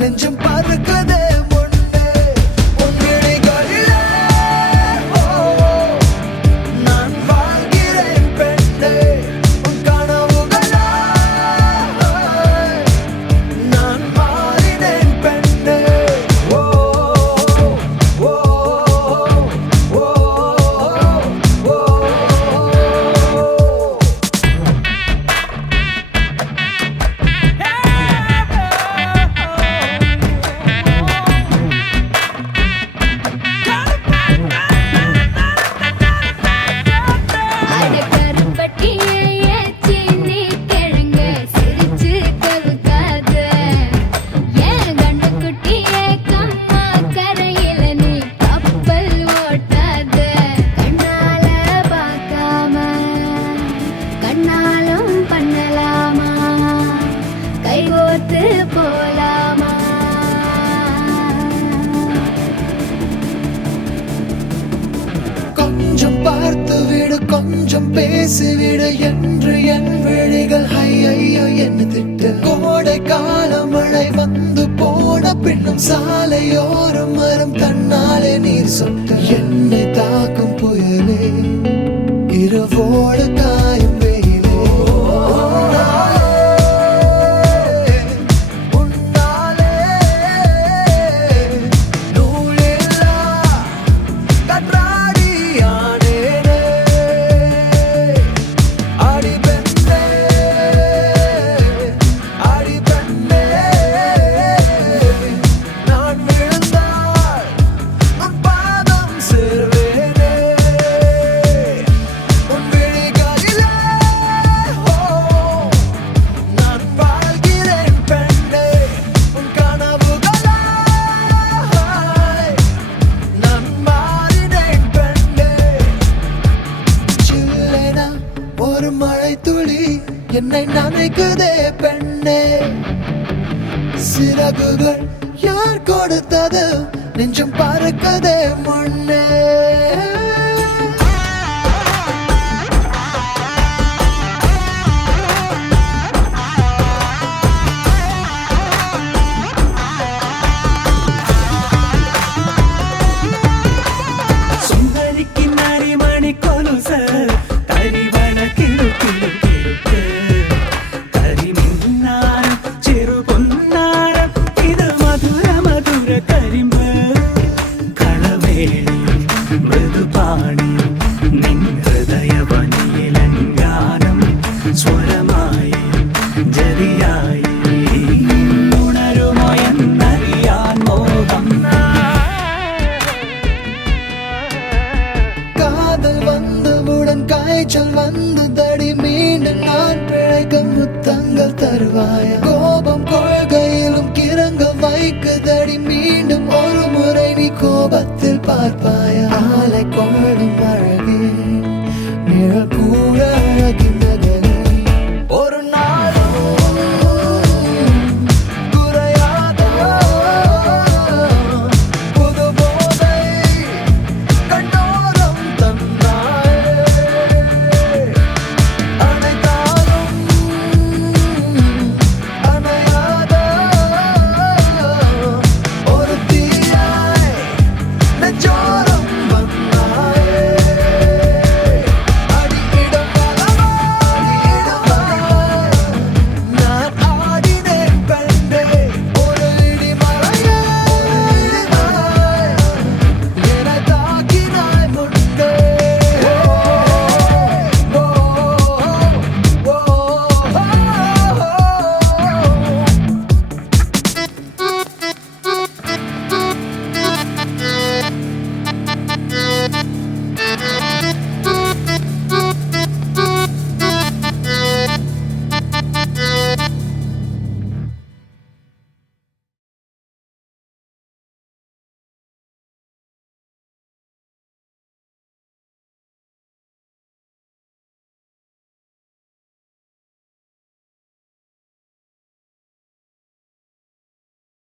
நெஞ்சம் பறக்குதே. கொஞ்சம் பார்த்து விடு, கொஞ்சம் பேசிவிடு என்று என் விழிகள் ஐயோ என்ன திட்டு. கோடை கால மழை வந்து போன பின்னும் சாலையோரம் மரம் தன்னாலே நீர் சொட்டு. என்னை தாக்கும் புயலே இரவோடு காயும் ஒரு மழை துளி என்னை நனைக்குதே பெண்ணே. சிறகுகள் யார் கொடுத்தது, நெஞ்சம் பறக்குதே முன்னே. മൃദുപാണി നിൻ ഹൃദയവനിയിലങ്കാനം സ്വരമായി ജരിയായി ഉണരുമോ എന്നറിയാൻ മോഹം. காதல் வந்தவுடன் காய்ச்சல் வந்ததடி, மீண்டும் நான் பிழைக்க முத்தங்கள் தருவாய. கோபம் கொள்கையிலும் கிறங்க வைக்குதடி, மீண்டும் ஒரு முறை நீ கோபத்தில் பார்ப்பாய. ஆலை